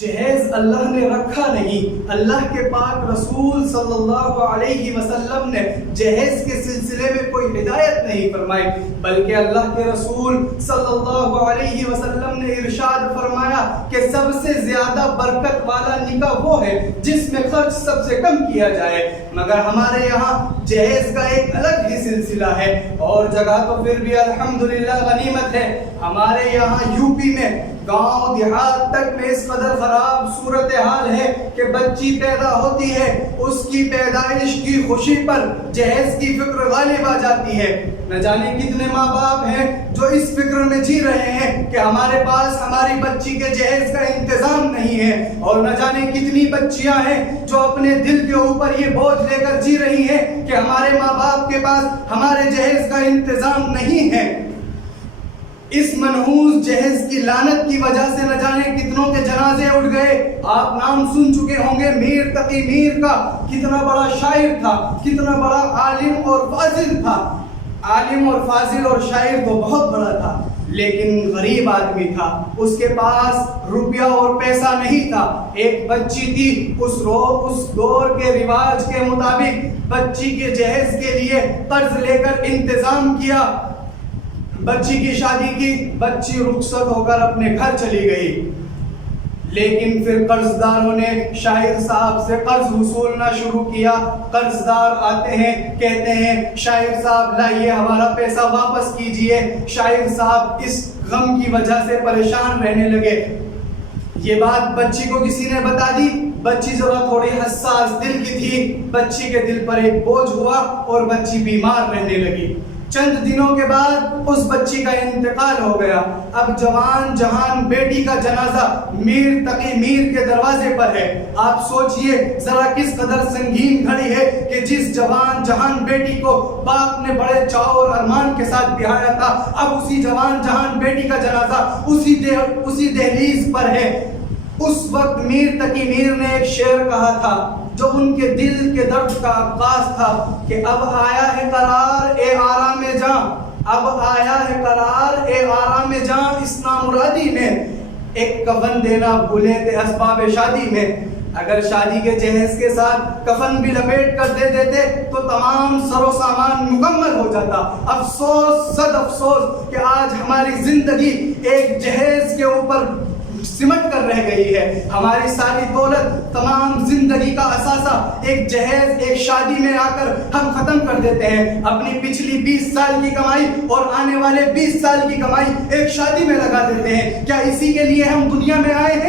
جہیز اللہ نے رکھا نہیں، اللہ کے پاک رسول صلی اللہ علیہ وسلم نے جہیز کے سلسلے میں کوئی ہدایت نہیں فرمائی، بلکہ اللہ کے رسول صلی اللہ علیہ وسلم نے ارشاد فرمایا کہ سب سے زیادہ برکت والا نکاح وہ ہے جس میں خرچ سب سے کم کیا جائے، مگر ہمارے یہاں جہیز کا ایک الگ ہی سلسلہ ہے، اور جگہ تو پھر بھی الحمدللہ غنیمت ہے۔ ہمارے یہاں یو پی میں گاؤں دیہات تک میں اس قدر خراب صورتحال ہے کہ بچی پیدا ہوتی ہے، اس کی پیدائش کی خوشی پر جہیز کی فکر غالب آ جاتی ہے۔ نہ جانے کتنے ماں باپ ہیں جو اس فکر میں جی رہے ہیں کہ ہمارے پاس ہماری بچی کے جہیز کا انتظام نہیں ہے، اور نہ جانے کتنی بچیاں ہیں جو اپنے دل کے اوپر یہ بوجھ لے کر جی رہی ہیں کہ ہمارے ماں باپ کے پاس ہمارے جہیز کا انتظام نہیں ہے۔ اس منحوس جہیز کی لعنت کی وجہ سے نہ جانے کتنوں کے جنازے اٹھ گئے۔ آپ نام سن چکے ہوں گے میر تقی میر کا، کتنا بڑا شاعر تھا، کتنا بڑا عالم اور فاضل تھا۔ عالم اور فاضل اور شاعر تو بہت بڑا تھا، لیکن غریب آدمی تھا، اس کے پاس روپیہ اور پیسہ نہیں تھا۔ ایک بچی تھی، اس دور کے رواج کے مطابق بچی کے جہیز کے لیے قرض لے کر انتظام کیا، بچی کی شادی کی، بچی رخصت ہو کر اپنے گھر چلی گئی۔ لیکن پھر قرض داروں نے شاعر صاحب سے قرض وصولنا شروع کیا۔ قرض دار آتے ہیں، کہتے ہیں شاعر صاحب لائیے ہمارا پیسہ واپس کیجئے۔ شاعر صاحب اس غم کی وجہ سے پریشان رہنے لگے۔ یہ بات بچی کو کسی نے بتا دی، بچی ذرا تھوڑی حساس دل کی تھی، بچی کے دل پر ایک بوجھ ہوا اور بچی بیمار رہنے لگی۔ چند دنوں کے بعد اس بچی کا انتقال ہو گیا۔ اب جوان جہان بیٹی کا جنازہ میر تقی میر کے دروازے پر ہے۔ آپ سوچئے ذرا کس قدر سنگین گھڑی ہے کہ جس جوان جہان بیٹی کو باپ نے بڑے چاؤ اور ارمان کے ساتھ بہایا تھا، اب اسی جوان جہان بیٹی کا جنازہ اسی دہلیز پر ہے۔ اس وقت میر تقی میر نے ایک شعر کہا تھا جو ان کے دل کے درد کا عکاس تھا کہ اب آیا ہے قرار اے آرام جاں، اب آیا ہے قرار اے آرام جاں، اس نامرادی میں ایک کفن دینا بھولے تھے اسباب شادی میں۔ اگر شادی کے جہیز کے ساتھ کفن بھی لپیٹ کر دے دیتے تو تمام سر و سامان مکمل ہو جاتا۔ افسوس صد افسوس کہ آج ہماری زندگی ایک جہیز کے اوپر سمٹ کر رہ گئی ہے۔ ہماری ساری دولت، تمام زندگی کا اثاثہ ایک جہیز، ایک شادی میں آ کر ہم ختم کر دیتے ہیں۔ اپنی پچھلی 20 سال کی کمائی اور آنے والے 20 سال کی کمائی ایک شادی میں لگا دیتے ہیں۔ کیا اسی کے لیے ہم دنیا میں آئے ہیں؟